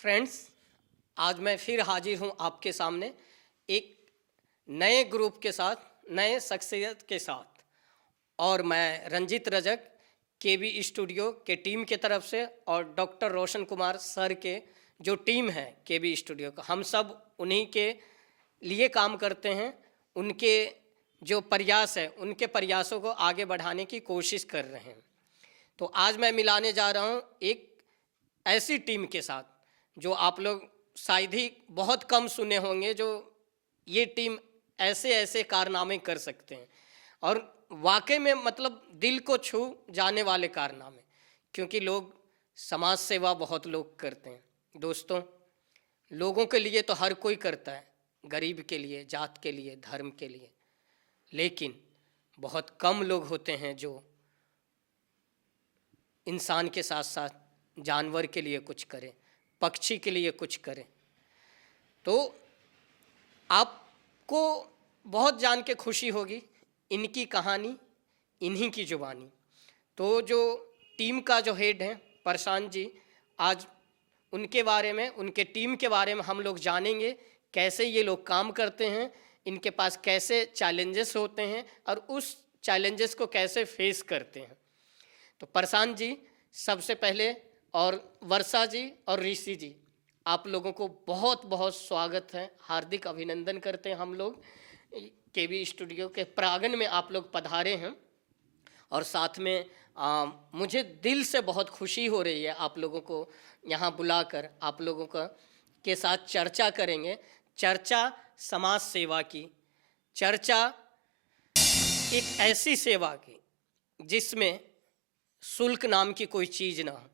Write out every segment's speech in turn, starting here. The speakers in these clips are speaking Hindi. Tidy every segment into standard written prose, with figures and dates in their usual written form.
फ्रेंड्स, आज मैं फिर हाजिर हूँ आपके सामने एक नए ग्रुप के साथ, नए शख्सियत के साथ। और मैं रंजित रजक केबी स्टूडियो के टीम के तरफ से और डॉक्टर रोशन कुमार सर के जो टीम है केबी स्टूडियो का, हम सब उन्हीं के लिए काम करते हैं। उनके जो प्रयास है, उनके प्रयासों को आगे बढ़ाने की कोशिश कर रहे हैं। तो आज मैं मिलाने जा रहा हूँ एक ऐसी टीम के साथ जो आप लोग शायद ही बहुत कम सुने होंगे, जो ये टीम ऐसे ऐसे कारनामे कर सकते हैं और वाकई में मतलब दिल को छू जाने वाले कारनामे, क्योंकि लोग समाज सेवा बहुत लोग करते हैं। दोस्तों, लोगों के लिए तो हर कोई करता है, गरीब के लिए, जात के लिए, धर्म के लिए, लेकिन बहुत कम लोग होते हैं जो इंसान के साथ साथ जानवर के लिए कुछ करें, पक्षी के लिए कुछ करें। तो आपको बहुत जान के खुशी होगी इनकी कहानी, इन्हीं की जुबानी। तो जो टीम का जो हेड है प्रशांत जी, आज उनके बारे में, उनके टीम के बारे में हम लोग जानेंगे, कैसे ये लोग काम करते हैं, इनके पास कैसे चैलेंजेस होते हैं और उस चैलेंजेस को कैसे फेस करते हैं। तो प्रशांत जी सबसे पहले, और वर्षा जी और ऋषि जी, आप लोगों को बहुत बहुत स्वागत है, हार्दिक अभिनंदन करते हैं हम लोग। केबी स्टूडियो के प्रांगण में आप लोग पधारे हैं और साथ में मुझे दिल से बहुत खुशी हो रही है आप लोगों को यहाँ बुलाकर। आप लोगों का के साथ चर्चा करेंगे, चर्चा समाज सेवा की, चर्चा एक ऐसी सेवा की जिसमें शुल्क नाम की कोई चीज़ ना हो।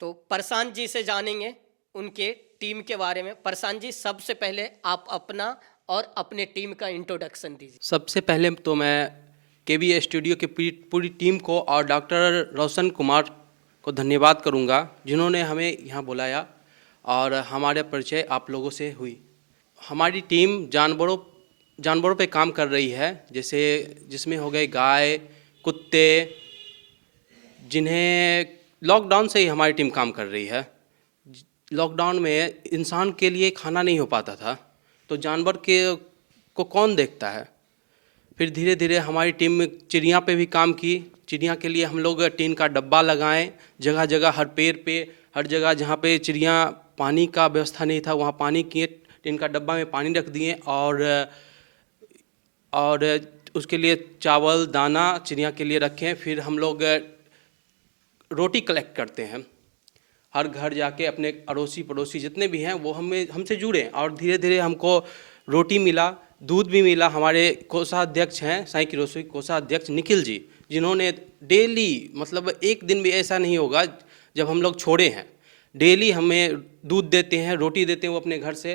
तो प्रशांत जी से जानेंगे उनके टीम के बारे में। प्रशांत जी, सबसे पहले आप अपना और अपने टीम का इंट्रोडक्शन दीजिए। सबसे पहले तो मैं केबी स्टूडियो की पूरी टीम को और डॉक्टर रोशन कुमार को धन्यवाद करूंगा, जिन्होंने हमें यहाँ बुलाया और हमारे परिचय आप लोगों से हुई। हमारी टीम जानवरों पे काम कर रही है, जैसे जिसमें हो गए गाय, कुत्ते, जिन्हें लॉकडाउन से ही हमारी टीम काम कर रही है। लॉकडाउन में इंसान के लिए खाना नहीं हो पाता था, तो जानवर के को कौन देखता है। फिर धीरे धीरे हमारी टीम में चिड़िया पे भी काम की। चिड़िया के लिए हम लोग टीन का डब्बा लगाएं, जगह जगह, हर पेड़ पे, हर जगह जहाँ पे चिड़िया पानी का व्यवस्था नहीं था वहाँ पानी किए, टीन का डब्बा में पानी रख दिए और उसके लिए चावल दाना चिड़िया के लिए रखें। फिर हम लोग रोटी कलेक्ट करते हैं, हर घर जाके अपने अड़ोसी पड़ोसी जितने भी हैं वो हमसे जुड़े, और धीरे धीरे हमको रोटी मिला, दूध भी मिला। हमारे कोषाध्यक्ष हैं, साई की रसोई कोषाध्यक्ष निखिल जी, जिन्होंने डेली, मतलब एक दिन भी ऐसा नहीं होगा जब हम लोग छोड़े हैं, डेली हमें दूध देते हैं, रोटी देते हैं वो अपने घर से।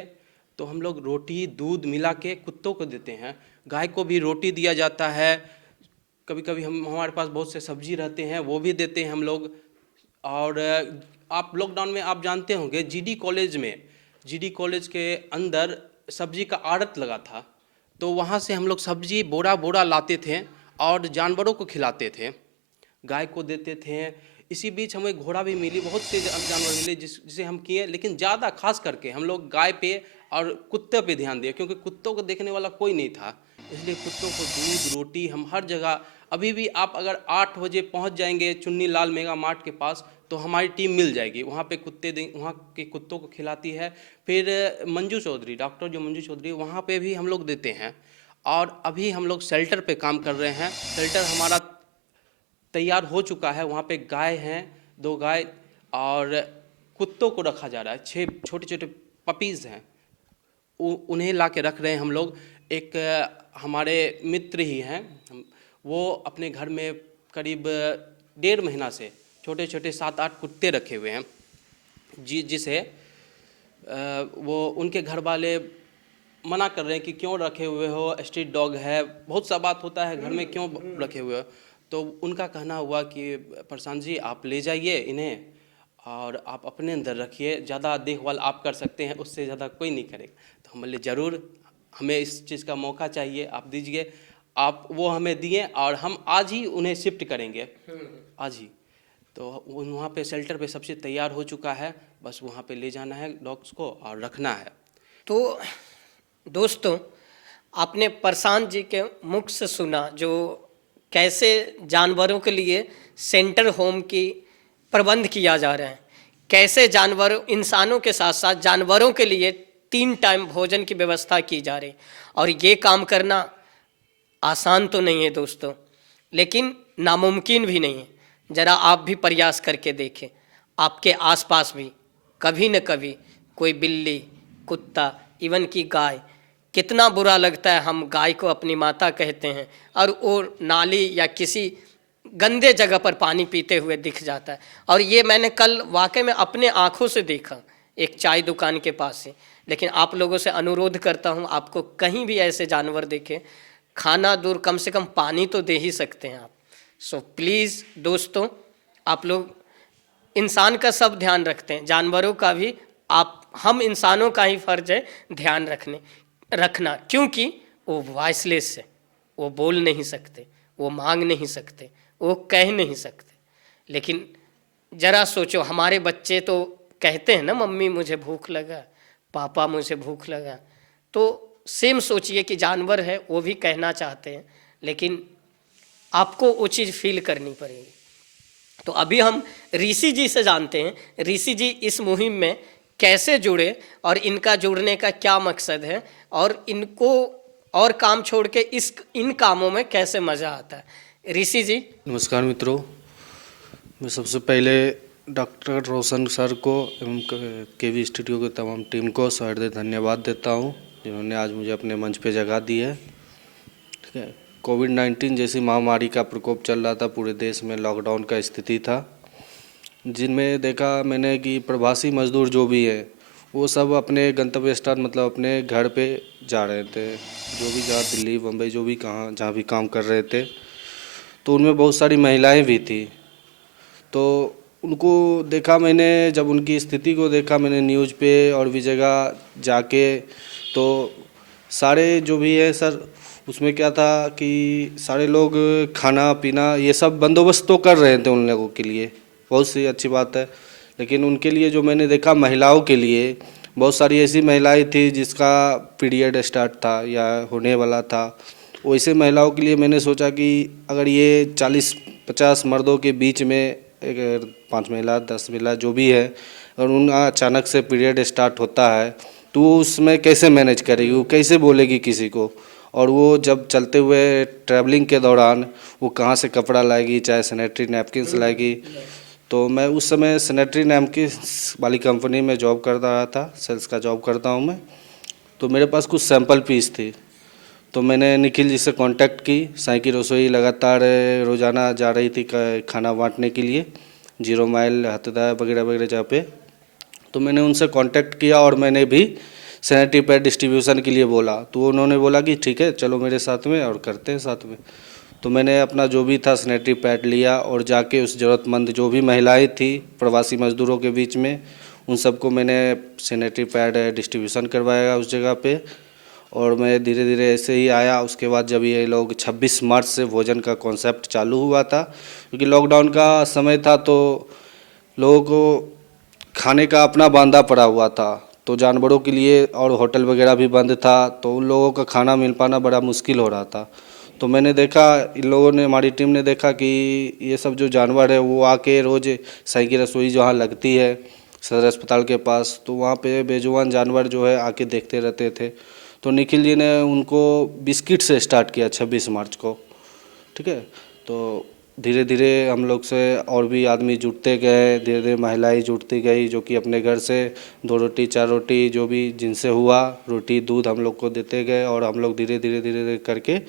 तो हम लोग रोटी दूध मिला के कुत्तों को देते हैं, गाय को भी रोटी दिया जाता है। कभी कभी हमारे पास बहुत से सब्जी रहते हैं वो भी देते हैं हम लोग। और आप लॉकडाउन में आप जानते होंगे जीडी कॉलेज के अंदर सब्जी का आड़त लगा था, तो वहाँ से हम लोग सब्जी बोरा बोरा लाते थे और जानवरों को खिलाते थे, गाय को देते थे। इसी बीच हमें घोड़ा भी मिली, बहुत से जानवर मिले जिसे हम किए, लेकिन ज़्यादा खास करके हम लोग गाय पे और कुत्ते पे ध्यान दिए, क्योंकि कुत्तों को देखने वाला कोई नहीं था, इसलिए कुत्तों को दूध रोटी हम हर जगह। अभी भी आप अगर 8 बजे पहुंच जाएंगे चुन्नी लाल मेगा मार्ट के पास, तो हमारी टीम मिल जाएगी वहाँ पे, वहाँ के कुत्तों को खिलाती है। फिर डॉक्टर जो मंजू चौधरी, वहाँ पे भी हम लोग देते हैं। और अभी हम लोग शेल्टर पे काम कर रहे हैं, शेल्टर हमारा तैयार हो चुका है। वहाँ पे गाय हैं, 2 गाय, और कुत्तों को रखा जा रहा है, 6 छोटे छोटे पपीज़ हैं, उन्हें ला के रख रहे हैं हम लोग। एक हमारे मित्र ही हैं, वो अपने घर में करीब 1.5 महीना से छोटे छोटे 7-8 कुत्ते रखे हुए हैं, जिसे वो उनके घर वाले मना कर रहे हैं कि क्यों रखे हुए हो, स्ट्रीट डॉग है, बहुत सा बात होता है घर में, क्यों रखे हुए हो। तो उनका कहना हुआ कि प्रशांत जी आप ले जाइए इन्हें और आप अपने अंदर रखिए, ज़्यादा देखभाल आप कर सकते हैं, उससे ज़्यादा कोई नहीं करेगा। तो हम बोले ज़रूर, हमें इस चीज़ का मौका चाहिए, आप दीजिए। आप वो हमें दिए और हम आज ही उन्हें शिफ्ट करेंगे, आज ही। तो वहाँ पे शेल्टर पे सबसे तैयार हो चुका है, बस वहाँ पे ले जाना है डॉग्स को और रखना है। तो दोस्तों, आपने प्रशांत जी के मुख से सुना जो कैसे जानवरों के लिए सेंटर होम की प्रबंध किया जा रहा है, कैसे जानवर इंसानों के साथ साथ जानवरों के लिए 3 टाइम भोजन की व्यवस्था की जा रही। और ये काम करना आसान तो नहीं है दोस्तों, लेकिन नामुमकिन भी नहीं है। ज़रा आप भी प्रयास करके देखें, आपके आसपास भी कभी न कभी कोई बिल्ली, कुत्ता, इवन की गाय, कितना बुरा लगता है हम गाय को अपनी माता कहते हैं और वो नाली या किसी गंदे जगह पर पानी पीते हुए दिख जाता है। और ये मैंने कल वाकई में अपने आँखों से देखा एक चाय दुकान के पास से। लेकिन आप लोगों से अनुरोध करता हूँ, आपको कहीं भी ऐसे जानवर देखें, खाना दूर कम से कम पानी तो दे ही सकते हैं आप। सो प्लीज़ दोस्तों, आप लोग इंसान का सब ध्यान रखते हैं, जानवरों का भी हम इंसानों का ही फर्ज है ध्यान रखना, क्योंकि वो वॉइसलेस है, वो बोल नहीं सकते, वो मांग नहीं सकते, वो कह नहीं सकते। लेकिन ज़रा सोचो, हमारे बच्चे तो कहते हैं ना, मम्मी मुझे भूख लगा, पापा मुझे भूख लगा। तो सेम सोचिए कि जानवर है, वो भी कहना चाहते हैं, लेकिन आपको वो चीज़ फील करनी पड़ेगी। तो अभी हम ऋषि जी से जानते हैं, ऋषि जी इस मुहिम में कैसे जुड़े और इनका जुड़ने का क्या मकसद है और इनको और काम छोड़ के इन कामों में कैसे मज़ा आता है। ऋषि जी नमस्कार मित्रों, मैं सबसे पहले डॉक्टर रोशन सर को एवं केवी स्टूडियो की तमाम टीम को सहृदय धन्यवाद देता हूं, जिन्होंने आज मुझे अपने मंच पे जगह दी है। ठीक है, कोविड-19 जैसी महामारी का प्रकोप चल रहा था, पूरे देश में लॉकडाउन का स्थिति था, जिनमें देखा मैंने कि प्रवासी मजदूर जो भी है वो सब अपने गंतव्य स्थान मतलब अपने घर पे जा रहे थे, जो भी जहाँ दिल्ली, बम्बई, जो भी जहाँ भी काम कर रहे थे। तो उनमें बहुत सारी महिलाएं भी थी। तो उनको देखा मैंने, जब उनकी स्थिति को देखा मैंने न्यूज़ पे और भी जगह जाके, तो सारे जो भी है सर, उसमें क्या था कि सारे लोग खाना पीना ये सब बंदोबस्त तो कर रहे थे उन लोगों के लिए, बहुत सी अच्छी बात है। लेकिन उनके लिए जो मैंने देखा, महिलाओं के लिए बहुत सारी ऐसी महिलाएं थी जिसका पीरियड स्टार्ट था या होने वाला था। वैसे महिलाओं के लिए मैंने सोचा कि अगर ये 40-50 मर्दों के बीच में 5 महिला 10 महिला जो भी है, और उनका अचानक से पीरियड स्टार्ट होता है तो वो उसमें कैसे मैनेज करेगी, वो कैसे बोलेगी किसी को, और वो जब चलते हुए ट्रैवलिंग के दौरान वो कहाँ से कपड़ा लाएगी, चाहे सैनिटरी नैपकिन्स लाएगी। तो मैं उस समय सैनिटरी नैपकिन्स वाली कंपनी में जॉब कर रहा था, सेल्स का जॉब करता हूँ मैं। तो मेरे पास कुछ सैंपल पीस थी, तो मैंने निखिल जी से कांटेक्ट की। साईं की रसोई लगातार रोज़ाना जा रही थी खाना बांटने के लिए, 0 माइल, हथदा वगैरह वगैरह जहाँ पे। तो मैंने उनसे कांटेक्ट किया और मैंने भी सैनिटरी पैड डिस्ट्रीब्यूशन के लिए बोला। तो उन्होंने बोला कि ठीक है चलो मेरे साथ में और करते हैं साथ में। तो मैंने अपना जो भी था सैनिटरी पैड लिया और जाके उस ज़रूरतमंद जो भी महिलाएं थी प्रवासी मजदूरों के बीच में, उन सबको मैंने सैनिटरी पैड डिस्ट्रीब्यूशन करवाया उस जगह पे। और मैं धीरे धीरे ऐसे ही आया। उसके बाद जब ये लोग 26 मार्च से भोजन का कॉन्सेप्ट चालू हुआ था, क्योंकि लॉकडाउन का समय था तो लोगों को खाने का अपना बांधा पड़ा हुआ था, तो जानवरों के लिए और होटल वगैरह भी बंद था, तो उन लोगों का खाना मिल पाना बड़ा मुश्किल हो रहा था। तो मैंने देखा, इन लोगों ने, हमारी टीम ने देखा कि ये सब जो जानवर है वो आके रोज़ साईं की रसोई जहाँ लगती है सदर अस्पताल के पास, तो वहाँ पे बेजुबान जानवर जो है आके देखते रहते थे। तो निखिल जी ने उनको बिस्किट से स्टार्ट किया 26 मार्च को। ठीक है, तो धीरे धीरे हम लोग से और भी आदमी जुड़ते गए, धीरे धीरे महिलाएं जुड़ती गई, जो कि अपने घर से 2 रोटी 4 रोटी जो भी जिनसे हुआ, रोटी दूध हम लोग को देते गए। और हम लोग धीरे धीरे धीरे धीरे करके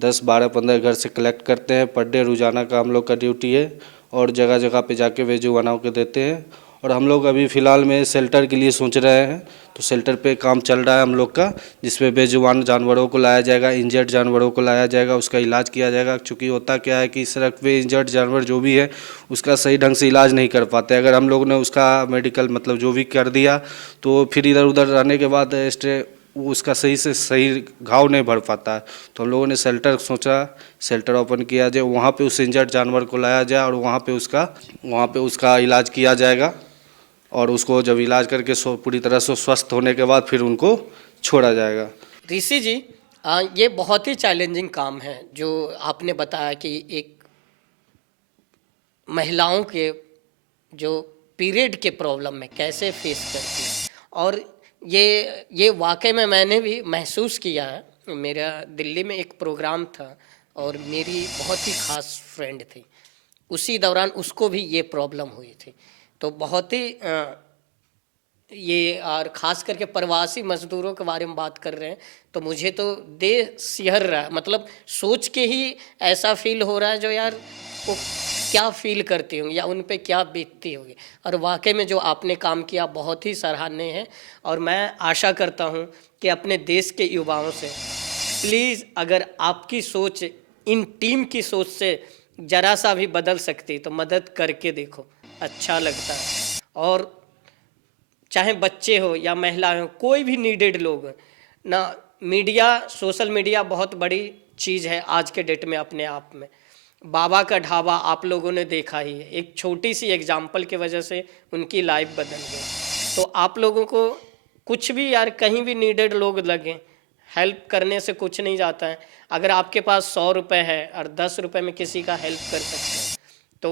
10, 12, 15 घर से कलेक्ट करते हैं। पर डे रोजाना का हम लोग का ड्यूटी है, और जगह जगह पे जाके वेजू बना के देते हैं। और हम लोग अभी फ़िलहाल में शेल्टर के लिए सोच रहे हैं, तो शेल्टर पे काम चल रहा है हम लोग का, जिसमें बेजुबान जानवरों को लाया जाएगा, इंजर्ड जानवरों को लाया जाएगा, उसका इलाज किया जाएगा। क्योंकि होता क्या है कि सड़क पे इंजर्ड जानवर जो भी है उसका सही ढंग से इलाज नहीं कर पाते। अगर हम लोग ने उसका मेडिकल मतलब जो भी कर दिया, तो फिर इधर उधर रहने के बाद वो उसका सही से सही घाव नहीं भर पाता है। तो हम लोगों ने शेल्टर सोचा, शेल्टर ओपन किया जाए, वहाँ पे उस इंजर्ड जानवर को लाया जाए और वहाँ पे उसका इलाज किया जाएगा और उसको जब इलाज करके पूरी तरह से स्वस्थ होने के बाद फिर उनको छोड़ा जाएगा। ऋषि जी, ये बहुत ही चैलेंजिंग काम है जो आपने बताया कि एक महिलाओं के जो पीरियड के प्रॉब्लम में कैसे फेस करती है, और ये वाकई में मैंने भी महसूस किया है। मेरा दिल्ली में एक प्रोग्राम था और मेरी बहुत ही खास फ्रेंड थी, उसी दौरान उसको भी ये प्रॉब्लम हुई थी। तो बहुत ही ये और ख़ास करके प्रवासी मज़दूरों के बारे में बात कर रहे हैं तो मुझे तो देह सिहर रहा है, मतलब सोच के ही ऐसा फील हो रहा है जो यार वो क्या फील करती होंगी या उन पे क्या बीतती होगी। और वाकई में जो आपने काम किया बहुत ही सराहनीय है और मैं आशा करता हूँ कि अपने देश के युवाओं से प्लीज़, अगर आपकी सोच इन टीम की सोच से ज़रा सा भी बदल सकती तो मदद करके देखो, अच्छा लगता है। और चाहे बच्चे हो या महिलाएं हो, कोई भी नीडेड लोग ना, मीडिया, सोशल मीडिया बहुत बड़ी चीज़ है आज के डेट में अपने आप में। बाबा का ढाबा आप लोगों ने देखा ही है, एक छोटी सी एग्जाम्पल की वजह से उनकी लाइफ बदल गई। तो आप लोगों को कुछ भी यार, कहीं भी नीडेड लोग लगें, हेल्प करने से कुछ नहीं जाता है। अगर आपके पास 100 रुपये है और 10 रुपये में किसी का हेल्प कर सकते हैं तो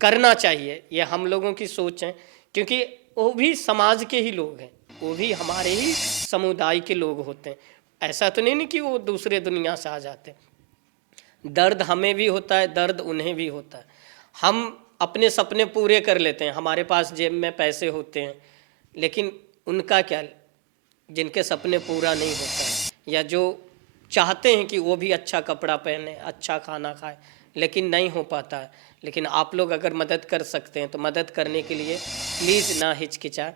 करना चाहिए। ये हम लोगों की सोच है, क्योंकि वो भी समाज के ही लोग हैं, वो भी हमारे ही समुदाय के लोग होते हैं। ऐसा तो नहीं कि वो दूसरे दुनिया से आ जाते हैं। दर्द हमें भी होता है, दर्द उन्हें भी होता है। हम अपने सपने पूरे कर लेते हैं, हमारे पास जेब में पैसे होते हैं, लेकिन उनका क्या, जिनके सपने पूरा नहीं होता है या जो चाहते हैं कि वो भी अच्छा कपड़ा पहने, अच्छा खाना खाए, लेकिन नहीं हो पाता है। लेकिन आप लोग अगर मदद कर सकते हैं तो मदद करने के लिए प्लीज़ ना हिचकिचाएं।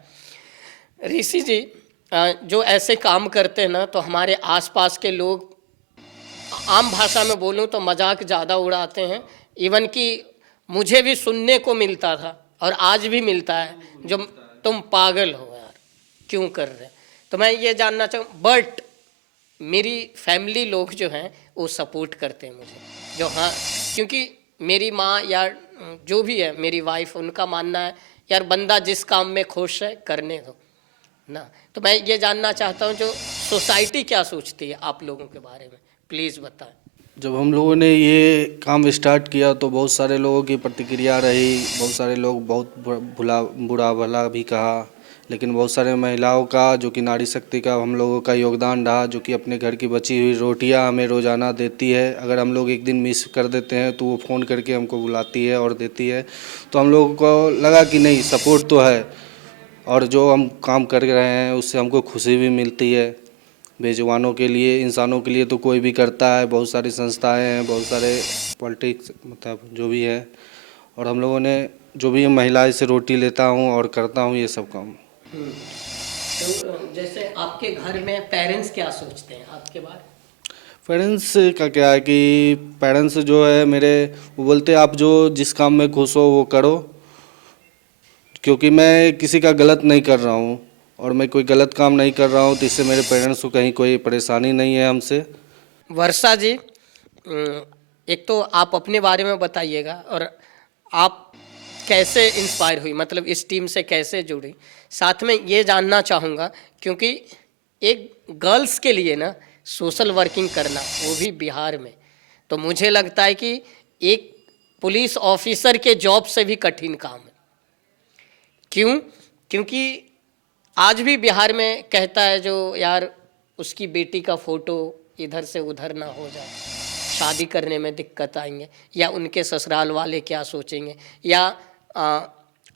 ऋषि जी, जो ऐसे काम करते हैं ना तो हमारे आसपास के लोग, आम भाषा में बोलूं तो मजाक ज़्यादा उड़ाते हैं। इवन कि मुझे भी सुनने को मिलता था और आज भी मिलता है, जो तुम पागल हो यार, क्यों कर रहे हैं। तो मैं ये जानना चाहूँ, बट मेरी फैमिली लोग जो हैं वो सपोर्ट करते हैं मुझे, जो हाँ, क्योंकि मेरी माँ या जो भी है मेरी वाइफ, उनका मानना है यार बंदा जिस काम में खुश है करने दो ना। तो मैं ये जानना चाहता हूँ जो सोसाइटी क्या सोचती है आप लोगों के बारे में, प्लीज़ बताएं। जब हम लोगों ने ये काम स्टार्ट किया तो बहुत सारे लोगों की प्रतिक्रिया रही, बहुत सारे लोग बहुत बुरा भला भी कहा, लेकिन बहुत सारे महिलाओं का, जो कि नारी शक्ति का हम लोगों का योगदान रहा, जो कि अपने घर की बची हुई रोटियां हमें रोज़ाना देती है। अगर हम लोग एक दिन मिस कर देते हैं तो वो फ़ोन करके हमको बुलाती है और देती है। तो हम लोगों को लगा कि नहीं, सपोर्ट तो है और जो हम काम कर रहे हैं उससे हमको खुशी भी मिलती है। बेजुबानों के लिए, इंसानों के लिए तो कोई भी करता है, बहुत सारी संस्थाएं हैं, बहुत सारे पॉलिटिक्स, मतलब जो भी है। और हम लोगों ने जो भी महिला से रोटी लेता हूँ और करता हूँ ये सब काम। तो जैसे आपके घर में पेरेंट्स क्या सोचते हैं आपके बारे में? पेरेंट्स का क्या है कि पेरेंट्स जो है मेरे, वो बोलते हैं आप जो जिस काम में खुश हो वो करो, क्योंकि मैं किसी का गलत नहीं कर रहा हूँ और मैं कोई गलत काम नहीं कर रहा हूँ, तो इससे मेरे पेरेंट्स को कहीं कोई परेशानी नहीं है हमसे। वर्षा जी, एक तो आप अपने बारे में बताइएगा और आप कैसे इंस्पायर हुई, मतलब इस टीम से कैसे जुड़ी। साथ में ये जानना चाहूँगा क्योंकि एक गर्ल्स के लिए ना सोशल वर्किंग करना, वो भी बिहार में, तो मुझे लगता है कि एक पुलिस ऑफिसर के जॉब से भी कठिन काम है। क्यों? क्योंकि आज भी बिहार में कहता है जो यार उसकी बेटी का फ़ोटो इधर से उधर ना हो जाए, शादी करने में दिक्कत आएंगे, या उनके ससुराल वाले क्या सोचेंगे, या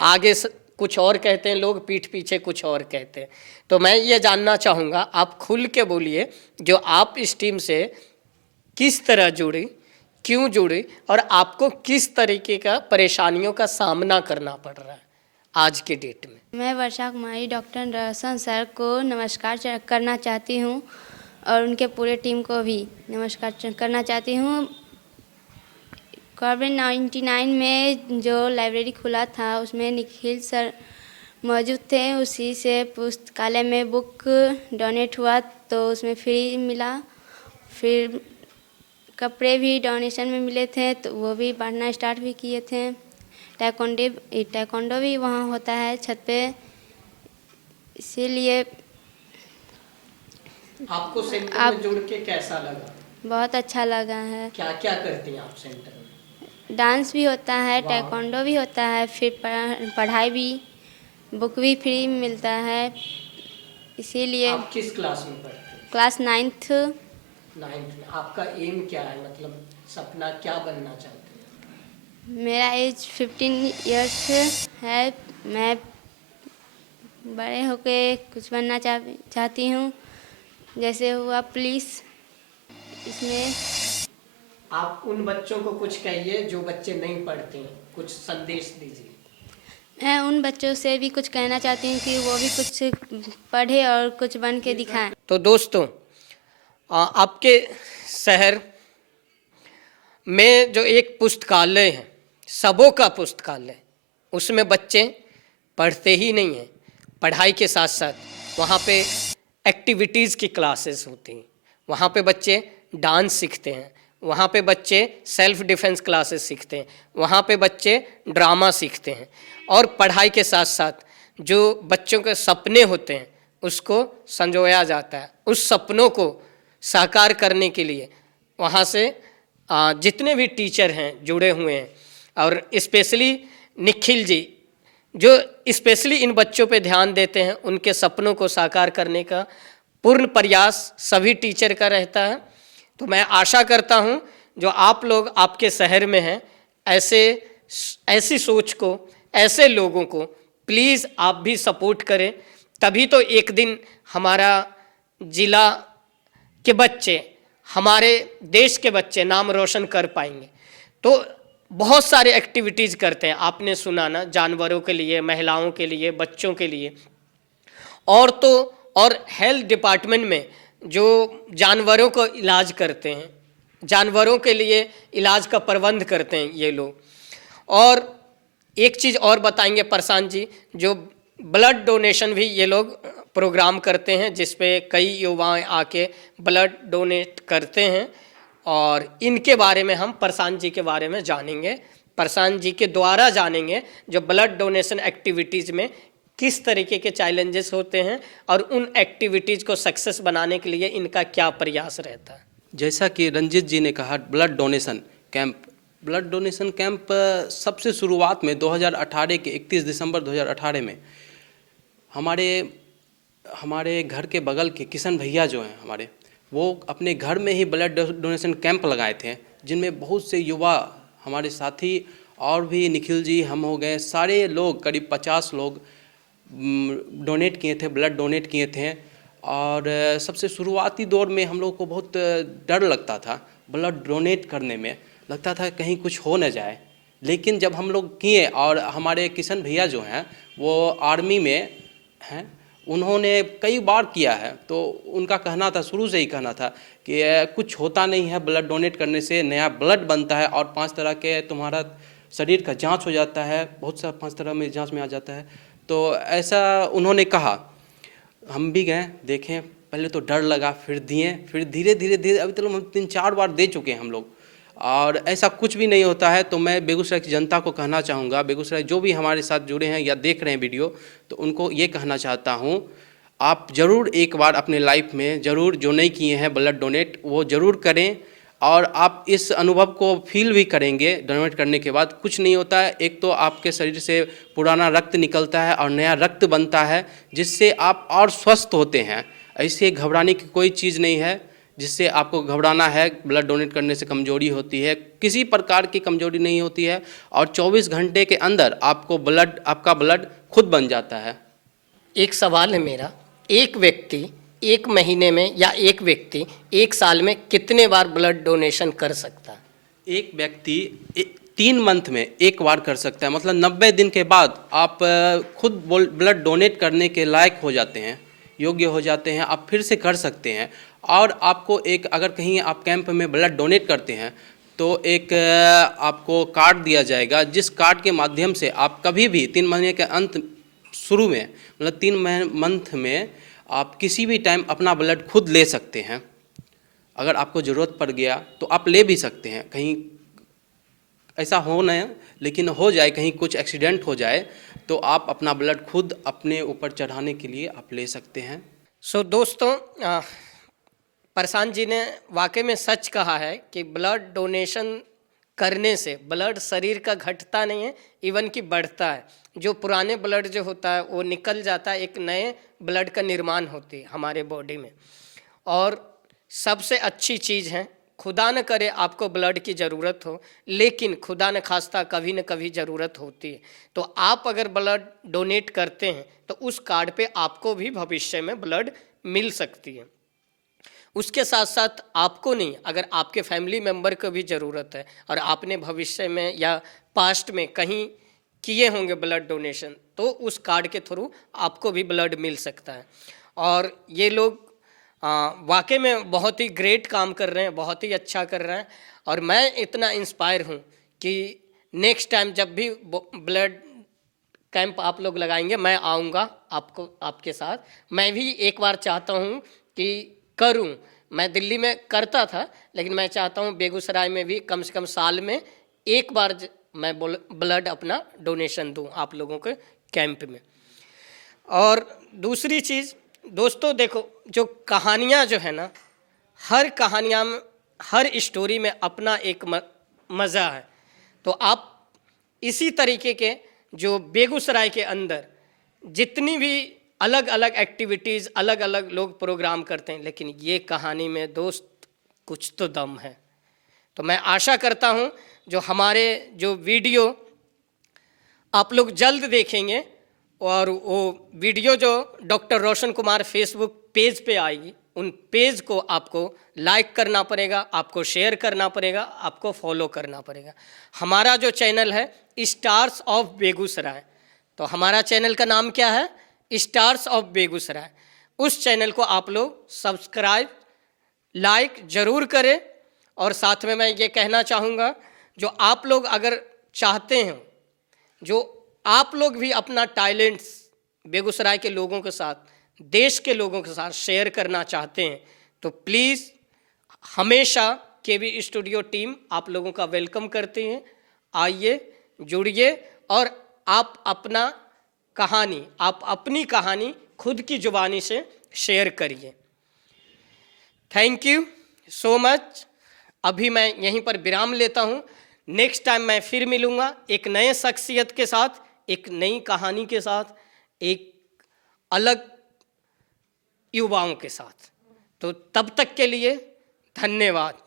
आगे कुछ और कहते हैं लोग, पीठ पीछे कुछ और कहते हैं। तो मैं ये जानना चाहूँगा, आप खुल के बोलिए, जो आप इस टीम से किस तरह जुड़ी, क्यों जुड़ी, और आपको किस तरीके का परेशानियों का सामना करना पड़ रहा है आज के डेट में। मैं वर्षा कुमारी डॉक्टर रोशन सर को नमस्कार करना चाहती हूँ और उनके पूरे टीम को भी नमस्कार करना चाहती हूँ। कोविड-19 में जो लाइब्रेरी खुला था उसमें निखिल सर मौजूद थे, उसी से पुस्तकालय में बुक डोनेट हुआ तो उसमें फ्री मिला। फिर कपड़े भी डोनेशन में मिले थे तो वो भी बांटना स्टार्ट भी किए थे। टाइकोंडो भी वहाँ होता है छत पे, इसीलिए आपको सेंटर में जुड़ के कैसा लगा? बहुत अच्छा लगा है। क्या क्या करती हैं आप सेंटर में? डांस भी होता है, वाह। टाइकोंडो भी होता है, फिर पढ़ाई भी, बुक भी फ्री मिलता है, इसीलिए। आप किस क्लास में पढ़ते हैं? Class 9th। 9th में। आपका एम क्या है, मतलब सपना क्या बनना चाहते हैं? मेरा एज 15 इयर्स है। मैं बड़े होके कुछ बनना चाहती हूँ, जैसे हुआ पुलिस। इसमें आप उन बच्चों को कुछ कहिए जो बच्चे नहीं पढ़ते हैं, कुछ संदेश दीजिए। मैं उन बच्चों से भी कुछ कहना चाहती हूँ कि वो भी कुछ पढ़े और कुछ बन के दिखाएं। तो दोस्तों, आपके शहर में जो एक पुस्तकालय है, सबों का पुस्तकालय, उसमें बच्चे पढ़ते ही नहीं हैं, पढ़ाई के साथ साथ वहाँ पे एक्टिविटीज़ की क्लासेस होती हैं, वहाँ पे बच्चे डांस सीखते हैं, वहाँ पे बच्चे सेल्फ डिफेंस क्लासेस सीखते हैं, वहाँ पे बच्चे ड्रामा सीखते हैं, और पढ़ाई के साथ साथ जो बच्चों के सपने होते हैं उसको संजोया जाता है। उस सपनों को साकार करने के लिए वहाँ से जितने भी टीचर हैं जुड़े हुए हैं, और स्पेशली निखिल जी जो स्पेशली इन बच्चों पे ध्यान देते हैं, उनके सपनों को साकार करने का पूर्ण प्रयास सभी टीचर का रहता है। तो मैं आशा करता हूँ जो आप लोग आपके शहर में हैं, ऐसी सोच को, ऐसे लोगों को प्लीज़ आप भी सपोर्ट करें, तभी तो एक दिन हमारा ज़िला के बच्चे, हमारे देश के बच्चे नाम रोशन कर पाएंगे। तो बहुत सारे एक्टिविटीज़ करते हैं, आपने सुना ना, जानवरों के लिए, महिलाओं के लिए, बच्चों के लिए, और तो और हेल्थ डिपार्टमेंट में जो जानवरों को इलाज करते हैं, जानवरों के लिए इलाज का प्रबंध करते हैं ये लोग। और एक चीज़ और बताएंगे प्रशांत जी, जो ब्लड डोनेशन भी ये लोग प्रोग्राम करते हैं, जिस पे कई युवाएं आके ब्लड डोनेट करते हैं, और इनके बारे में हम प्रशांत जी के बारे में जानेंगे, प्रशांत जी के द्वारा जानेंगे जो ब्लड डोनेशन एक्टिविटीज़ में किस तरीके के चैलेंजेस होते हैं और उन एक्टिविटीज़ को सक्सेस बनाने के लिए इनका क्या प्रयास रहता है। जैसा कि रंजित जी ने कहा, ब्लड डोनेशन कैंप सबसे शुरुआत में 2018 के 31 दिसंबर 2018 में हमारे घर के बगल के किशन भैया जो हैं हमारे, वो अपने घर में ही ब्लड डोनेशन कैंप लगाए थे, जिनमें बहुत से युवा हमारे साथी और भी निखिल जी, हम हो गए, सारे लोग, करीब 50 लोग डोनेट किए थे, ब्लड डोनेट किए थे। और सबसे शुरुआती दौर में हम लोग को बहुत डर लगता था ब्लड डोनेट करने में, लगता था कहीं कुछ हो न जाए। लेकिन जब हम लोग किए, और हमारे किशन भैया जो हैं वो आर्मी में हैं, उन्होंने कई बार किया है, तो उनका कहना था, शुरू से ही कहना था कि कुछ होता नहीं है, ब्लड डोनेट करने से नया ब्लड बनता है और 5 तरह के तुम्हारा शरीर का जांच हो जाता है, बहुत सा 5 तरह में जांच में आ जाता है। तो ऐसा उन्होंने कहा, हम भी गए, देखें, पहले तो डर लगा, फिर दिए, फिर धीरे धीरे अभी तक हम 3-4 बार दे चुके हैं हम लोग, और ऐसा कुछ भी नहीं होता है। तो मैं बेगूसराय की जनता को कहना चाहूँगा, बेगूसराय जो भी हमारे साथ जुड़े हैं या देख रहे हैं वीडियो, तो उनको ये कहना चाहता हूँ, आप ज़रूर एक बार अपने लाइफ में ज़रूर, जो नहीं किए हैं ब्लड डोनेट, वो ज़रूर करें, और आप इस अनुभव को फील भी करेंगे। डोनेट करने के बाद कुछ नहीं होता है, एक तो आपके शरीर से पुराना रक्त निकलता है और नया रक्त बनता है, जिससे आप और स्वस्थ होते हैं। ऐसे घबराने की कोई चीज़ नहीं है जिससे आपको घबराना है। ब्लड डोनेट करने से कमजोरी होती है, किसी प्रकार की कमजोरी नहीं होती है, और 24 घंटे के अंदर आपका ब्लड खुद बन जाता है। एक सवाल है मेरा, एक व्यक्ति 1 महीने में या एक व्यक्ति 1 साल में कितने बार ब्लड डोनेशन कर सकता है? एक व्यक्ति 3 मंथ में 1 बार कर सकता है, मतलब 90 दिन के बाद आप खुद ब्लड डोनेट करने के लायक हो जाते हैं, योग्य हो जाते हैं, आप फिर से कर सकते हैं। और आपको एक, अगर कहीं आप कैंप में ब्लड डोनेट करते हैं तो एक आपको कार्ड दिया जाएगा, जिस कार्ड के माध्यम से आप कभी भी 3 महीने के अंत शुरू में मतलब 3 मंथ में आप किसी भी टाइम अपना ब्लड खुद ले सकते हैं। अगर आपको ज़रूरत पड़ गया तो आप ले भी सकते हैं। कहीं ऐसा हो न लेकिन हो जाए, कहीं कुछ एक्सीडेंट हो जाए तो आप अपना ब्लड खुद अपने ऊपर चढ़ाने के लिए आप ले सकते हैं। सो दोस्तों, प्रशांत जी ने वाकई में सच कहा है कि ब्लड डोनेशन करने से ब्लड शरीर का घटता नहीं है, इवन कि बढ़ता है। जो पुराने ब्लड जो होता है वो निकल जाता है, एक नए ब्लड का निर्माण होती है हमारे बॉडी में। और सबसे अच्छी चीज़ है, खुदा न करे आपको ब्लड की ज़रूरत हो, लेकिन खुदा न खास्ता कभी न कभी ज़रूरत होती है, तो आप अगर ब्लड डोनेट करते हैं तो उस कार्ड पे आपको भी भविष्य में ब्लड मिल सकती है। उसके साथ साथ आपको नहीं, अगर आपके फैमिली मेम्बर को भी ज़रूरत है और आपने भविष्य में या पास्ट में कहीं किए होंगे ब्लड डोनेशन, तो उस कार्ड के थ्रू आपको भी ब्लड मिल सकता है। और ये लोग वाकई में बहुत ही ग्रेट काम कर रहे हैं, बहुत ही अच्छा कर रहे हैं। और मैं इतना इंस्पायर हूँ कि नेक्स्ट टाइम जब भी ब्लड कैंप आप लोग लगाएंगे, मैं आऊँगा आपके साथ। मैं भी एक बार चाहता हूँ कि करूँ। मैं दिल्ली में करता था, लेकिन मैं चाहता हूँ बेगूसराय में भी कम से कम साल में एक बार मैं ब्लड अपना डोनेशन दूँ आप लोगों के कैंप में। और दूसरी चीज़ दोस्तों, देखो जो कहानियाँ जो है ना, हर कहानियाँ में, हर स्टोरी में अपना एक मज़ा है। तो आप इसी तरीके के जो बेगूसराय के अंदर जितनी भी अलग अलग एक्टिविटीज़, अलग अलग लोग प्रोग्राम करते हैं, लेकिन ये कहानी में दोस्त कुछ तो दम है। तो मैं आशा करता हूँ जो हमारे जो वीडियो आप लोग जल्द देखेंगे, और वो वीडियो जो doctor Roshan Kumar Facebook page पे आएगी, उन पेज को आपको लाइक करना पड़ेगा, आपको शेयर करना पड़ेगा, आपको फॉलो करना पड़ेगा। हमारा जो चैनल है स्टार्स ऑफ बेगूसराय, तो हमारा चैनल का नाम क्या है? Stars of Begusarai. उस चैनल को आप लोग सब्सक्राइब, लाइक ज़रूर करें। और साथ में मैं ये कहना चाहूँगा, जो आप लोग अगर चाहते हैं, जो आप लोग भी अपना टैलेंट्स बेगूसराय के लोगों के साथ, देश के लोगों के साथ शेयर करना चाहते हैं, तो प्लीज़ हमेशा केवी स्टूडियो टीम आप लोगों का वेलकम करती है। आइए, जुड़िए और आप अपनी कहानी खुद की ज़ुबानी से शेयर करिए। Thank you so much. अभी मैं यहीं पर विराम लेता हूँ। नेक्स्ट टाइम मैं फिर मिलूँगा एक नए शख्सियत के साथ, एक नई कहानी के साथ, एक अलग युवाओं के साथ। तो तब तक के लिए धन्यवाद।